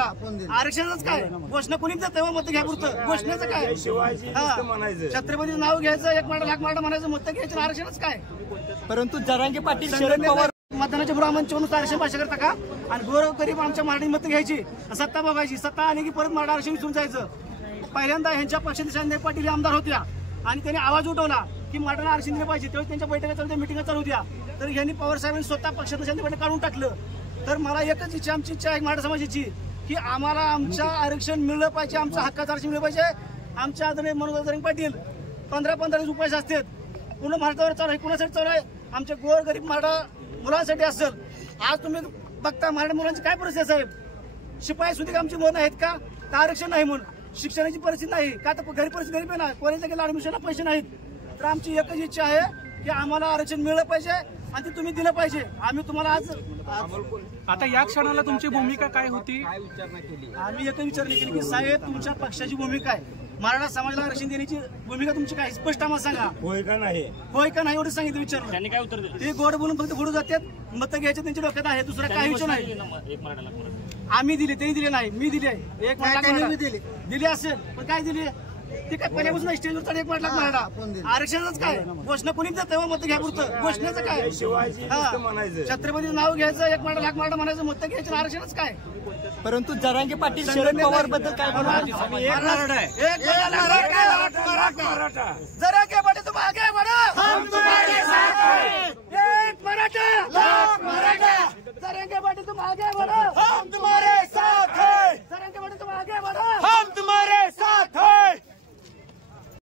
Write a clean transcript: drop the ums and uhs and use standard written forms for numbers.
मराठा आरक्षणाच काय घोषणा कोणी तेव्हा मत घ्या पुरतं घोषणेचं काय छत्रपतीचं नाव घ्यायचं एक मराठा लाख मराठा म्हणायचं मत घ्यायचं आरक्षणच काय। परंतु जरांगे पाटील शरद पवार मतदानाच्या ब्राह्मणच्या आरक्षण भाषा करता का आणि गोर गरीब आमच्या मराठी मत घ्यायची सत्ता बघायची सत्ता आली की परत मराठा आरक्षण विसरून जायचं। पहिल्यांदा ह्यांच्या पक्षाचे संजय पाटील आमदार होत्या आणि त्यांनी आवाज उठवला की मराठा आरक्षण दिले पाहिजे तेव्हा त्यांच्या बैठका चालू मिटिंगा चालू होत्या तर यांनी पवार साहेबांनी स्वतः पक्षाचं संजय पाटील काढून टाकलं। तर मला एकच इच्छा आमची इच्छा आहे मराठा समाजाची की आम्हाला आमचं आरक्षण मिळलं पाहिजे आमचं हक्काचं आरक्षण मिळलं पाहिजे। आमच्या आदरणीय मनोज जरांगे पाटील 15-15 उपाय असतात पूर्ण महाराष्ट्रावर चालू आहे कुणासाठी चालू आहे आमच्या गोर गरीब मराठा मुलांसाठी असेल। आज तुम्ही बघता मराठा मुलांची काय परिस्थिती साहेब शिपाई सुद्धा आमची मुलं आहेत का आरक्षण नाही म्हणून शिक्षणाची परिस्थिती नाही का तर गरीब परिस्थिती गरीब आहे ना कॉलेजला गेला ऍडमिशनला पैसे नाहीत। तर आमची एकच इच्छा आहे की आम्हाला आरक्षण मिळलं पाहिजे आणि ते तुम्ही दिलं पाहिजे। आम्ही तुम्हाला आज आता या क्षणाला तुमची भूमिका काय होती आम्ही एकच विचारणी केली की साहेब तुमच्या पक्षाची भूमिका आहे मराठा समाजाला आरक्षण देण्याची भूमिका तुमची काय स्पष्ट आम्हाला सांगा होय का नाही एवढं सांगितलं विचारलं त्यांनी काय उत्तर दिलं ते गोड बोलून फक्त पुढे जातात मत घ्यायचे त्यांच्या डोक्यात आहे दुसरा काही विषय नाही। आम्ही दिले त्यांनी दिले नाही मी दिले एक दिले असेल पण काय दिले ते काय पहिल्यापासून स्टेजवर एक लाख मराठा आरक्षणाच काय घोषणा कोणी तेव्हा मत घ्या पुरतं घोषणेचं काय छत्रपतीचं नाव घ्यायचं एक मराठा लाख मराठा म्हणायचं मत घ्यायचं आरक्षणच काय। परंतु जरांगे पाटील शरद पवार बद्दल काय जरांगे पाटील तुम आगे